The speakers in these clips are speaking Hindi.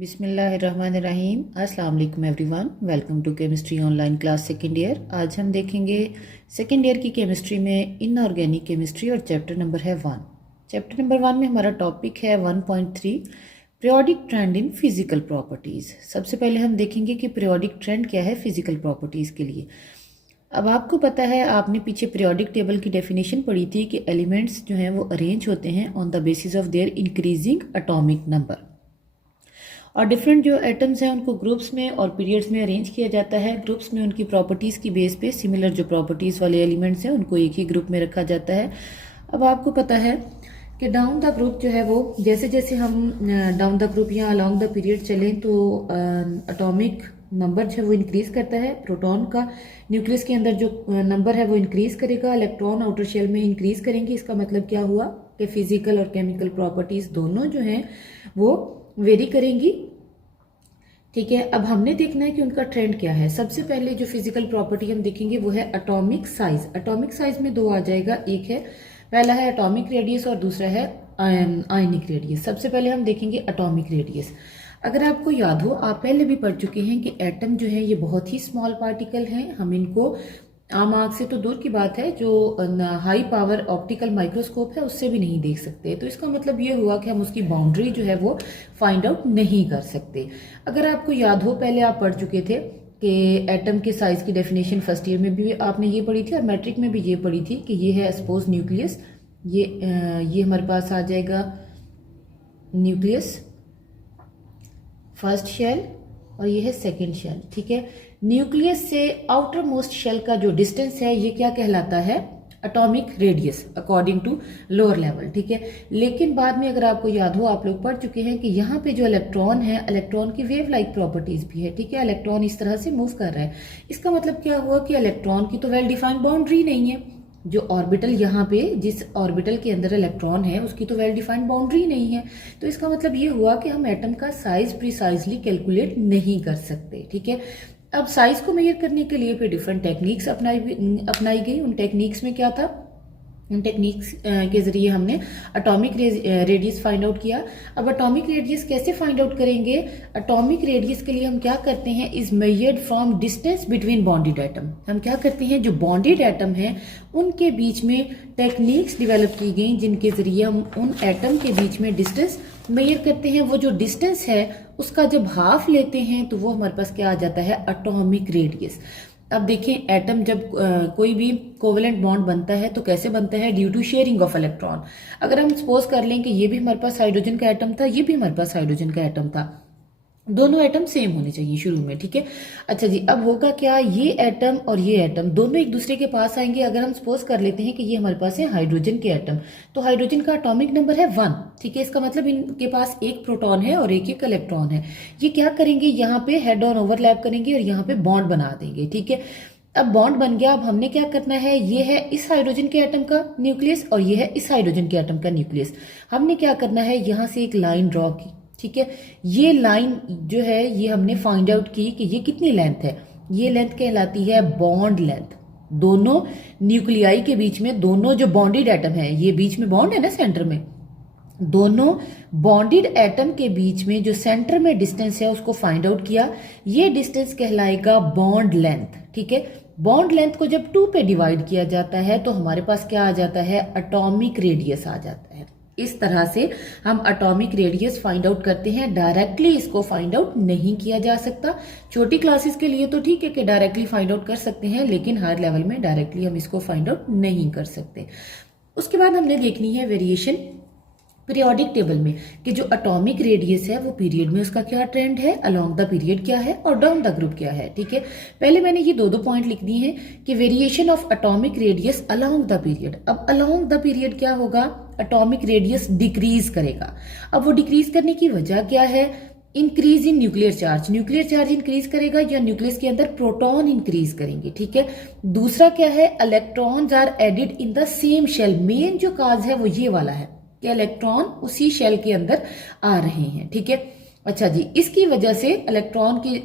बिस्मिल्लाहिर्रहमानिर्रहीम। अस्सलाम वालेकुम everyone, welcome to chemistry online class second year. आज हम देखेंगे सेकेंड ईयर की केमिस्ट्री में इनऑर्गेनिक केमिस्ट्री और चैप्टर नंबर है 1। चैप्टर नंबर 1 में हमारा टॉपिक है 1.3 periodic trend in physical properties. सबसे पहले हम देखेंगे कि पीरियोडिक ट्रेंड क्या है फिजिकल प्रॉपर्टीज़ के लिए। अब आपको पता है, आपने पीछे पीरियोडिक टेबल की डेफिनेशन पढ़ी थी कि एलिमेंट्स जो हैं वो अरेंज होते हैं on the basis of their increasing atomic number, और डिफरेंट जो एटम्स हैं उनको ग्रुप्स में और पीरियड्स में अरेंज किया जाता है। ग्रुप्स में उनकी प्रॉपर्टीज़ की बेस पे सिमिलर जो प्रॉपर्टीज़ वाले एलिमेंट्स हैं उनको एक ही ग्रुप में रखा जाता है। अब आपको पता है कि डाउन द ग्रुप जो है वो जैसे जैसे हम डाउन द ग्रुप या अलॉन्ग द पीरियड चलें तो एटॉमिक नंबर जो है वो इंक्रीज करता है। प्रोटॉन का न्यूक्लियस के अंदर जो नंबर है वो इंक्रीज करेगा, इलेक्ट्रॉन आउटर शेल में इंक्रीज करेंगे। इसका मतलब क्या हुआ कि फिजिकल और केमिकल प्रॉपर्टीज दोनों जो हैं वो वेरी करेंगी। ठीक है, अब हमने देखना है कि उनका ट्रेंड क्या है। सबसे पहले जो फिजिकल प्रॉपर्टी हम देखेंगे वो है एटॉमिक साइज। एटॉमिक साइज में दो आ जाएगा, एक है पहला है एटॉमिक रेडियस और दूसरा है आयनिक रेडियस। सबसे पहले हम देखेंगे एटॉमिक रेडियस। अगर आपको याद हो, आप पहले भी पढ़ चुके हैं कि एटम जो है ये बहुत ही स्मॉल पार्टिकल हैं। हम इनको आम आंख से तो दूर की बात है, जो हाई पावर ऑप्टिकल माइक्रोस्कोप है उससे भी नहीं देख सकते। तो इसका मतलब ये हुआ कि हम उसकी बाउंड्री जो है वो फाइंड आउट नहीं कर सकते। अगर आपको याद हो, पहले आप पढ़ चुके थे कि एटम के साइज की डेफिनेशन फर्स्ट ईयर में भी आपने ये पढ़ी थी और मैट्रिक में भी ये पढ़ी थी कि ये है सपोज न्यूक्लियस। ये हमारे पास आ जाएगा न्यूक्लियस फर्स्ट शेल और ये है सेकेंड शेल। ठीक है, न्यूक्लियस से आउटर मोस्ट शेल का जो डिस्टेंस है ये क्या कहलाता है? Atomic radius according to lower level. ठीक है, लेकिन बाद में अगर आपको याद हो, आप लोग पढ़ चुके हैं कि यहाँ पे जो इलेक्ट्रॉन है, इलेक्ट्रॉन की वेव लाइक प्रॉपर्टीज भी है। ठीक है, इलेक्ट्रॉन इस तरह से मूव कर रहा है। इसका मतलब क्या हुआ कि इलेक्ट्रॉन की तो वेल डिफाइंड बाउंड्री नहीं है। जो ऑर्बिटल यहाँ पे जिस ऑर्बिटल के अंदर इलेक्ट्रॉन है उसकी तो वेल डिफाइंड बाउंड्री नहीं है। तो इसका मतलब ये हुआ कि हम एटम का साइज प्रिसाइजली कैलकुलेट नहीं कर सकते। ठीक है, अब साइज को मेजर करने के लिए फिर डिफरेंट टेक्निक्स अपनाई गई। उन टेक्निक्स में क्या था? उन टेक्निक्स के जरिए हमने एटॉमिक रेडियस फाइंड आउट किया। अब एटॉमिक रेडियस कैसे फाइंड आउट करेंगे? एटॉमिक रेडियस के लिए हम क्या करते हैं, is measured from distance between bonded atom. हम क्या करते हैं, जो बॉन्डेड एटम है उनके बीच में टेक्निक्स डेवलप की गई जिनके जरिए हम उन एटम के बीच में डिस्टेंस मेजर करते हैं। वो जो डिस्टेंस है उसका जब हाफ लेते हैं तो वो हमारे पास क्या आ जाता है? Atomic radius. अब देखें, एटम जब कोई भी कोवेलेंट बॉन्ड बनता है तो कैसे बनता है? Due to sharing of electron. अगर हम सपोज कर लें कि ये भी हमारे पास हाइड्रोजन का एटम था, ये भी हमारे पास हाइड्रोजन का एटम था, दोनों एटम सेम होने चाहिए शुरू में। ठीक है, अच्छा जी, अब होगा क्या? ये एटम और ये एटम दोनों एक दूसरे के पास आएंगे। अगर हम सपोज कर लेते हैं कि ये हमारे पास है हाइड्रोजन के एटम, तो हाइड्रोजन का एटॉमिक नंबर है 1। ठीक है, इसका मतलब इनके पास एक प्रोटॉन है और एक इलेक्ट्रॉन है। ये क्या करेंगे, यहाँ पे हेड ऑन ओवरलैप करेंगे और यहाँ पे बॉन्ड बना देंगे। ठीक है, अब बॉन्ड बन गया। अब हमने क्या करना है, ये है इस हाइड्रोजन के एटम का न्यूक्लियस और ये है इस हाइड्रोजन के एटम का न्यूक्लियस। हमने क्या करना है, यहाँ से एक लाइन ड्रॉ की। ठीक है, ये लाइन जो है ये हमने फाइंड आउट की कि ये कितनी लेंथ है। ये लेंथ कहलाती है बॉन्ड लेंथ। दोनों न्यूक्लियाई के बीच में, दोनों जो बॉन्डेड एटम है, ये बीच में बॉन्ड है ना सेंटर में, दोनों बॉन्डेड एटम के बीच में जो सेंटर में डिस्टेंस है उसको फाइंड आउट किया। ये डिस्टेंस कहलाएगा बॉन्ड लेंथ। ठीक है, बॉन्ड लेंथ को जब 2 पे डिवाइड किया जाता है तो हमारे पास क्या आ जाता है? एटॉमिक रेडियस आ जाता है। इस तरह से हम एटॉमिक रेडियस फाइंड आउट करते हैं। डायरेक्टली इसको फाइंड आउट नहीं किया जा सकता। छोटी क्लासेस के लिए तो ठीक है कि डायरेक्टली फाइंड आउट कर सकते हैं, लेकिन हायर लेवल में डायरेक्टली हम इसको फाइंड आउट नहीं कर सकते। उसके बाद हमने देखनी है वेरिएशन पीरियोडिक टेबल में कि जो एटॉमिक रेडियस है वो पीरियड में उसका क्या ट्रेंड है, अलोंग द पीरियड क्या है और डाउन द ग्रुप क्या है। ठीक है, पहले मैंने ये दो पॉइंट लिख दिए हैं कि variation of atomic radius along the period. अब अलोंग द पीरियड क्या होगा? एटॉमिक रेडियस डिक्रीज करेगा। अब वो डिक्रीज करने की वजह क्या है? Increase in nuclear charge. Nuclear charge increase करेगा या न्यूक्लियस के अंदर प्रोटॉन इंक्रीज करेंगे। ठीक है, दूसरा क्या है? Electrons are added in the same shell. Main जो काज है वो ये वाला है कि इलेक्ट्रॉन उसी शेल के अंदर आ रहे हैं। ठीक है, अच्छा जी, इसकी वजह से इलेक्ट्रॉन के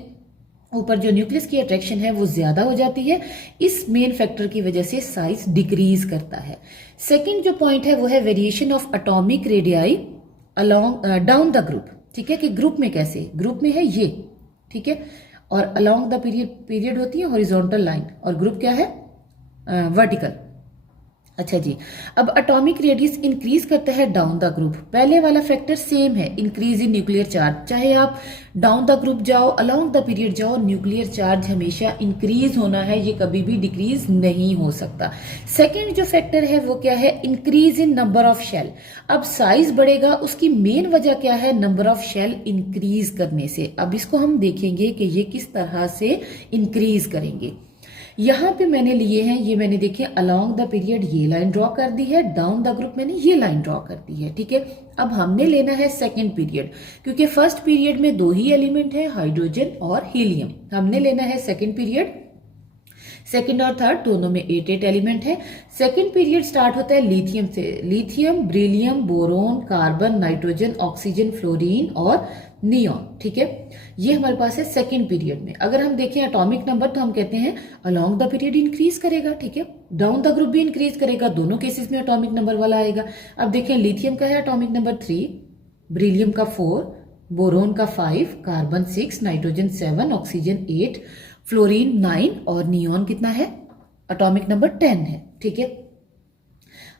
ऊपर जो न्यूक्लियस की अट्रैक्शन है वो ज्यादा हो जाती है। इस मेन फैक्टर की वजह से साइज डिक्रीज करता है। सेकंड जो पॉइंट है वो है variation of atomic radii along down the group. ठीक है, कि ग्रुप में कैसे, ग्रुप में है ये, ठीक है, और अलोंग द पीरियड होती है हॉरिजॉन्टल लाइन, और ग्रुप क्या है, वर्टिकल। अच्छा जी, अब एटॉमिक रेडियस इंक्रीज करता है डाउन द ग्रुप। पहले वाला फैक्टर सेम है, इंक्रीज इन न्यूक्लियर चार्ज, चाहे आप डाउन द ग्रुप जाओ, अलोंग द पीरियड जाओ, न्यूक्लियर चार्ज हमेशा इंक्रीज होना है, ये कभी भी डिक्रीज नहीं हो सकता। सेकेंड जो फैक्टर है वो क्या है, increase in number of shell. अब साइज बढ़ेगा, उसकी मेन वजह क्या है, नंबर ऑफ शेल इंक्रीज करने से। अब इसको हम देखेंगे कि ये किस तरह से इंक्रीज करेंगे। यहां पे मैंने लिए हैं, ये मैंने देखे अलोंग द पीरियड ये लाइन ड्रॉ कर दी है, डाउन द ग्रुप मैंने ये लाइन ड्रॉ कर दी है, ठीक है। अब हमने लेना है सेकंड पीरियड, क्योंकि फर्स्ट पीरियड में 2 ही एलिमेंट है, हाइड्रोजन और हीलियम। हमने लेना है सेकंड पीरियड, सेकंड और थर्ड दोनों में 8 एलिमेंट है। सेकंड पीरियड स्टार्ट होता है लिथियम से, lithium, beryllium, boron, carbon, nitrogen, oxygen, fluorine और नियॉन, ठीक है। ये हमारे पास है सेकंड पीरियड में। अगर हम देखें एटॉमिक नंबर तो हम कहते हैं अलोंग द पीरियड इंक्रीज करेगा, ठीक है, डाउन द ग्रुप भी इंक्रीज करेगा, दोनों केसेस में एटॉमिक नंबर वाला आएगा। अब देखें लिथियम का है एटॉमिक नंबर 3, ब्रिलियम का 4, बोरोन का 5, कार्बन 6, नाइट्रोजन 7, ऑक्सीजन 8, फ्लोरीन 9 और नियॉन कितना है, एटॉमिक नंबर 10 है, ठीक है।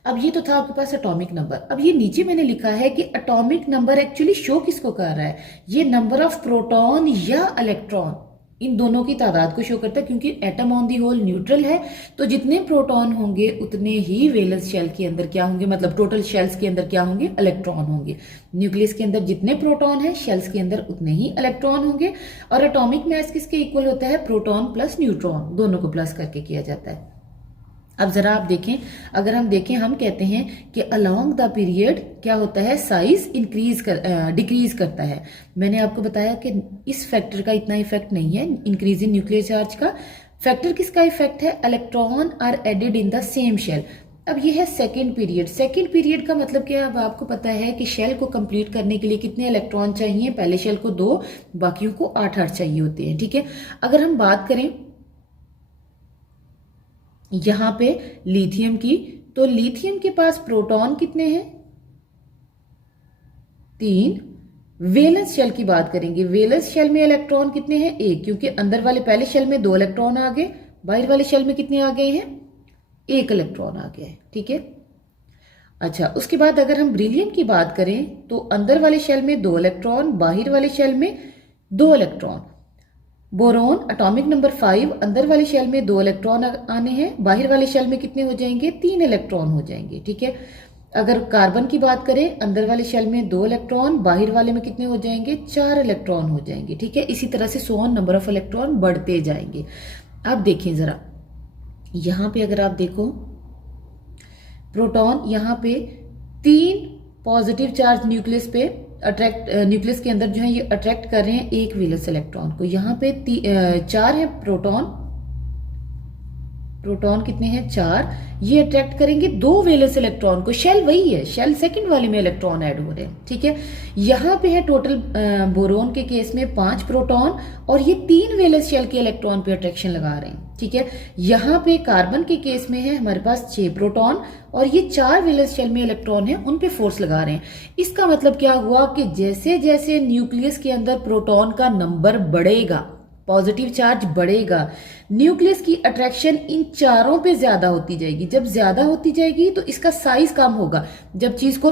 अब ये तो था आपके पास एटॉमिक नंबर। अब ये नीचे मैंने लिखा है कि एटॉमिक नंबर एक्चुअली शो किसको कर रहा है, ये नंबर ऑफ प्रोटॉन या इलेक्ट्रॉन, इन दोनों की तादाद को शो करता है, क्योंकि atom on the whole neutral है, तो जितने प्रोटॉन होंगे उतने ही वैलेंस शेल के अंदर क्या होंगे, मतलब टोटल शेल्स के अंदर क्या होंगे, इलेक्ट्रॉन होंगे। न्यूक्लियस के अंदर जितने प्रोटॉन है, शेल्स के अंदर उतने ही इलेक्ट्रॉन होंगे। और एटॉमिक मास किसके इक्वल होता है, प्रोटॉन प्लस न्यूट्रॉन, दोनों को प्लस करके किया जाता है। अब जरा आप देखें, अगर हम देखें, हम कहते हैं कि अलोंग द पीरियड क्या होता है, साइज डिक्रीज करता है। मैंने आपको बताया कि इस फैक्टर का इतना इफेक्ट नहीं है, इंक्रीज इन न्यूक्लियर चार्ज का। फैक्टर किसका इफेक्ट है, electron are added in the same shell. अब ये है सेकेंड पीरियड। सेकेंड पीरियड का मतलब क्या है, अब आपको पता है कि शेल को कंप्लीट करने के लिए कितने इलेक्ट्रॉन चाहिए, पहले शेल को 2, बाकियों को 8 चाहिए होते हैं, ठीक है। अगर हम बात करें यहां पे लिथियम की, तो लिथियम के पास प्रोटॉन कितने हैं, 3। वैलेंस शेल की बात करेंगे, वैलेंस शेल में इलेक्ट्रॉन कितने हैं, 1, क्योंकि अंदर वाले पहले शेल में 2 इलेक्ट्रॉन आ गए, बाहर वाले शेल में कितने आ गए हैं, 1 इलेक्ट्रॉन आ गया है, ठीक है। अच्छा, उसके बाद अगर हम ब्रिलियम की बात करें तो अंदर वाले शेल में 2 इलेक्ट्रॉन, बाहर वाले शेल में 2 इलेक्ट्रॉन। बोरोन एटॉमिक नंबर 5, अंदर वाले शेल में 2 इलेक्ट्रॉन आने हैं, बाहर वाले शेल में कितने हो जाएंगे, 3 इलेक्ट्रॉन हो जाएंगे, ठीक है। अगर कार्बन की बात करें, अंदर वाले शेल में 2 इलेक्ट्रॉन, बाहर वाले में कितने हो जाएंगे, 4 इलेक्ट्रॉन हो जाएंगे, ठीक है। इसी तरह से so on number of electron बढ़ते जाएंगे। आप देखें जरा, यहां पे अगर आप देखो प्रोटॉन, यहाँ पे 3 पॉजिटिव चार्ज न्यूक्लियस पे न्यूक्लियस के अंदर जो है ये अट्रैक्ट कर रहे हैं 1 वैलेंस इलेक्ट्रॉन को। यहाँ पे 4 है प्रोटॉन कितने हैं, 4, ये अट्रैक्ट करेंगे 2 वैलेंस इलेक्ट्रॉन को। शेल वही है, शेल सेकंड वाले में इलेक्ट्रॉन ऐड हो रहे हैं, ठीक है। यहाँ पे है टोटल बोरोन के केस में 5 प्रोटॉन, और ये 3 वैलेंस शेल के इलेक्ट्रॉन पे अट्रैक्शन लगा रहे हैं, ठीक है। यहाँ पे कार्बन के केस में है हमारे पास 6 प्रोटॉन, और ये 4 वैलेंस शेल में इलेक्ट्रॉन है, उन पे फोर्स लगा रहे हैं। इसका मतलब क्या हुआ कि जैसे जैसे न्यूक्लियस के अंदर प्रोटॉन का नंबर बढ़ेगा, पॉजिटिव चार्ज बढ़ेगा, न्यूक्लियस की अट्रैक्शन इन चारों पे ज्यादा होती जाएगी। जब ज्यादा होती जाएगी तो इसका साइज कम होगा, जब चीज को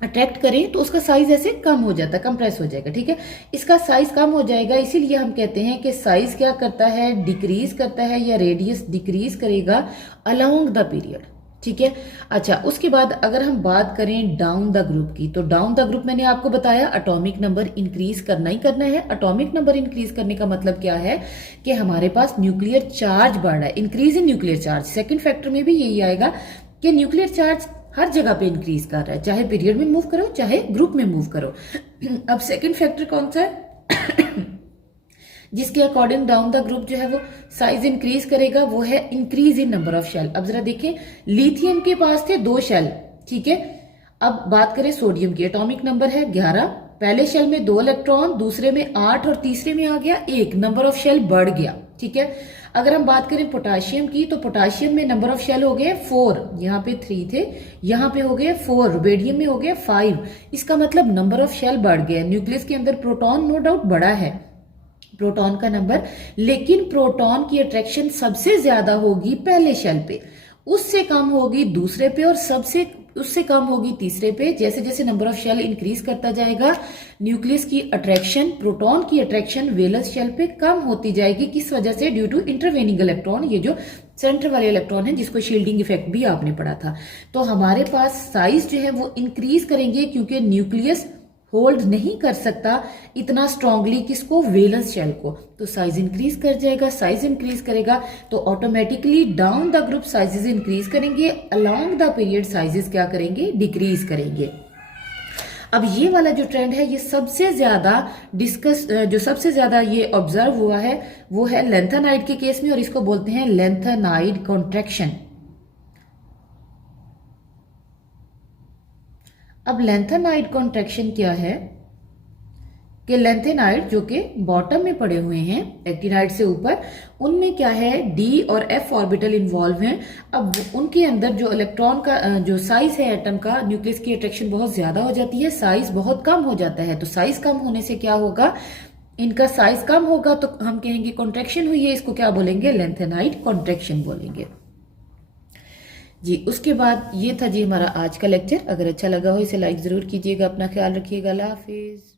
अट्रैक्ट करें तो उसका साइज ऐसे कम हो जाता है, कंप्रेस हो जाएगा, ठीक है। इसका साइज कम हो जाएगा, इसीलिए हम कहते हैं कि साइज क्या करता है, डिक्रीज करता है, या रेडियस डिक्रीज करेगा अलोंग द पीरियड, ठीक है। अच्छा, उसके बाद अगर हम बात करें डाउन द ग्रुप की, तो डाउन द ग्रुप मैंने आपको बताया एटॉमिक नंबर इंक्रीज करना ही करना है। एटॉमिक नंबर इंक्रीज करने का मतलब क्या है कि हमारे पास न्यूक्लियर चार्ज बढ़ रहा है, increase in nuclear charge. Second factor में भी यही आएगा कि न्यूक्लियर चार्ज हर जगह पे इंक्रीज कर रहा है, चाहे पीरियड में मूव करो चाहे ग्रुप में मूव करो। अब सेकंड फैक्टर कौन सा है जिसके अकॉर्डिंग डाउन द ग्रुप जो है वो साइज इंक्रीज करेगा, वो है increase in number of shell. अब जरा देखें, लिथियम के पास थे 2 शेल, ठीक है। अब बात करें सोडियम की, एटॉमिक नंबर है 11, पहले शेल में 2 इलेक्ट्रॉन, दूसरे में 8 और तीसरे में आ गया 1, नंबर ऑफ शेल बढ़ गया, ठीक है। अगर हम बात करें पोटाशियम की, तो पोटाशियम में नंबर ऑफ शेल हो गए 4, यहाँ पे 3 थे, यहाँ पे हो गए 4, रुबेडियम में हो गए 5। इसका मतलब नंबर ऑफ शेल बढ़ गया। न्यूक्लियस के अंदर प्रोटॉन नो डाउट बड़ा है, प्रोटॉन का नंबर, लेकिन प्रोटॉन की अट्रैक्शन सबसे ज्यादा होगी पहले शेल पे, उससे कम होगी दूसरे पे, और उससे कम होगी तीसरे पे। जैसे जैसे नंबर ऑफ शेल इंक्रीज करता जाएगा, न्यूक्लियस की अट्रैक्शन, प्रोटॉन की अट्रैक्शन वैलेंस शेल पे कम होती जाएगी। किस वजह से? ड्यू टू इंटरवेनिंग इलेक्ट्रॉन, ये जो सेंटर वाले इलेक्ट्रॉन है जिसको शील्डिंग इफेक्ट भी आपने पढ़ा था। तो हमारे पास साइज जो है वो इंक्रीज करेंगे, क्योंकि न्यूक्लियस होल्ड नहीं कर सकता इतना स्ट्रांगली किसको? वैलेंस शेल को। तो साइज इंक्रीज कर जाएगा, साइज इंक्रीज करेगा तो automatically down the group sizes increase करेंगे, अलोंग द पीरियड साइजेस क्या करेंगे? डिक्रीज करेंगे। अब ये वाला जो ट्रेंड है ये सबसे ज्यादा ये ऑब्जर्व हुआ है वो है लेंथेनाइड के केस में, और इसको बोलते हैं लेंथेनाइड कॉन्ट्रैक्शन। अब लेंथेनाइड कॉन्ट्रैक्शन क्या है कि लेंथेनाइड जो कि बॉटम में पड़े हुए हैं एक्टिनाइड से ऊपर, उनमें क्या है? डी और एफ ऑर्बिटल इन्वॉल्व हैं। अब उनके अंदर जो इलेक्ट्रॉन का जो साइज है एटम का, न्यूक्लियस की अट्रैक्शन बहुत ज्यादा हो जाती है, साइज बहुत कम हो जाता है। तो साइज कम होने से क्या होगा? इनका साइज कम होगा तो हम कहेंगे कॉन्ट्रैक्शन हुई है, इसको क्या बोलेंगे? लेंथेनाइड कॉन्ट्रैक्शन बोलेंगे जी। उसके बाद ये था जी हमारा आज का लेक्चर। अगर अच्छा लगा हो इसे लाइक जरूर कीजिएगा, अपना ख्याल रखिएगा, अल्लाह हाफिज।